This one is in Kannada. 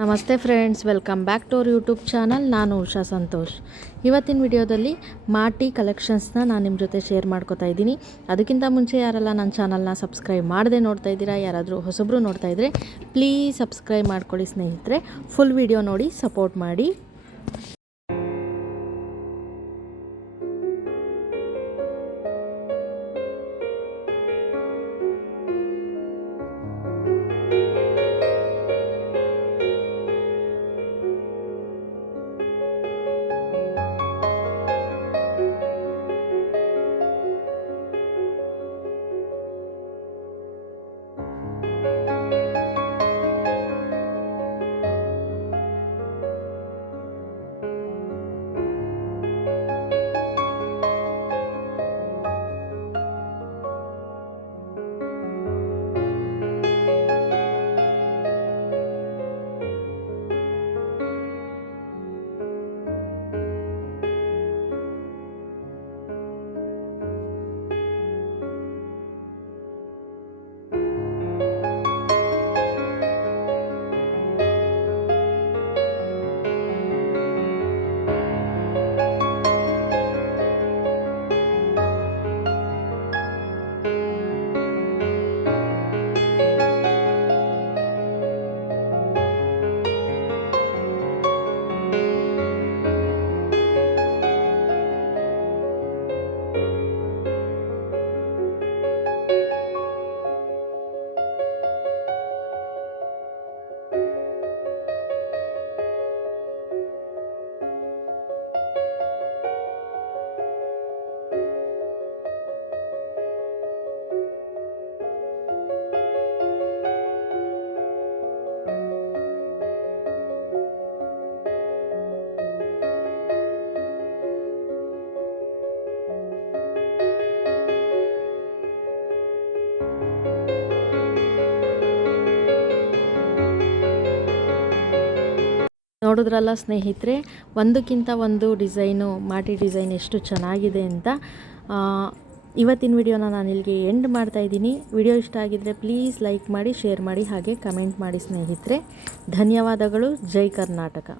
ನಮಸ್ತೆ friends, welcome back to our YouTube channel. ನಾನು ಉಷಾ ಸಂತೋಷ್. ಇವತ್ತಿನ ವಿಡಿಯೋದಲ್ಲಿ ಮಾಟಿ ಕಲೆಕ್ಷನ್ಸ್ನ ನಾನು ನಿಮ್ಮ ಜೊತೆ ಶೇರ್ ಮಾಡ್ಕೋತಾ ಇದ್ದೀನಿ. ಅದಕ್ಕಿಂತ ಮುಂಚೆ ಯಾರೆಲ್ಲ ನನ್ನ ಚಾನಲ್ನ ಸಬ್ಸ್ಕ್ರೈಬ್ ಮಾಡದೆ ನೋಡ್ತಾ ಇದ್ದೀರಾ, ಯಾರಾದರೂ ಹೊಸಬ್ರು ನೋಡ್ತಾ ಇದ್ದರೆ ಪ್ಲೀಸ್ ಸಬ್ಸ್ಕ್ರೈಬ್ ಮಾಡ್ಕೊಳ್ಳಿ ಸ್ನೇಹಿತರೆ. ಫುಲ್ ವಿಡಿಯೋ ನೋಡಿ ಸಪೋರ್ಟ್ ಮಾಡಿ. ನೋಡಿದ್ರಲ್ಲ ಸ್ನೇಹಿತರೆ, ಒಂದಕ್ಕಿಂತ ಒಂದು ಡಿಸೈನು, ಮಾಟಿ ಡಿಸೈನ್ ಎಷ್ಟು ಚೆನ್ನಾಗಿದೆ ಅಂತ. ಇವತ್ತಿನ ವಿಡಿಯೋನ ನಾನು ಇಲ್ಲಿಗೆ ಎಂಡ್ ಮಾಡ್ತಾ ಇದ್ದೀನಿ. ವಿಡಿಯೋ ಇಷ್ಟ ಆಗಿದ್ದರೆ ಪ್ಲೀಸ್ ಲೈಕ್ ಮಾಡಿ, ಶೇರ್ ಮಾಡಿ, ಹಾಗೆ ಕಮೆಂಟ್ ಮಾಡಿ ಸ್ನೇಹಿತರೆ. ಧನ್ಯವಾದಗಳು. ಜೈ ಕರ್ನಾಟಕ.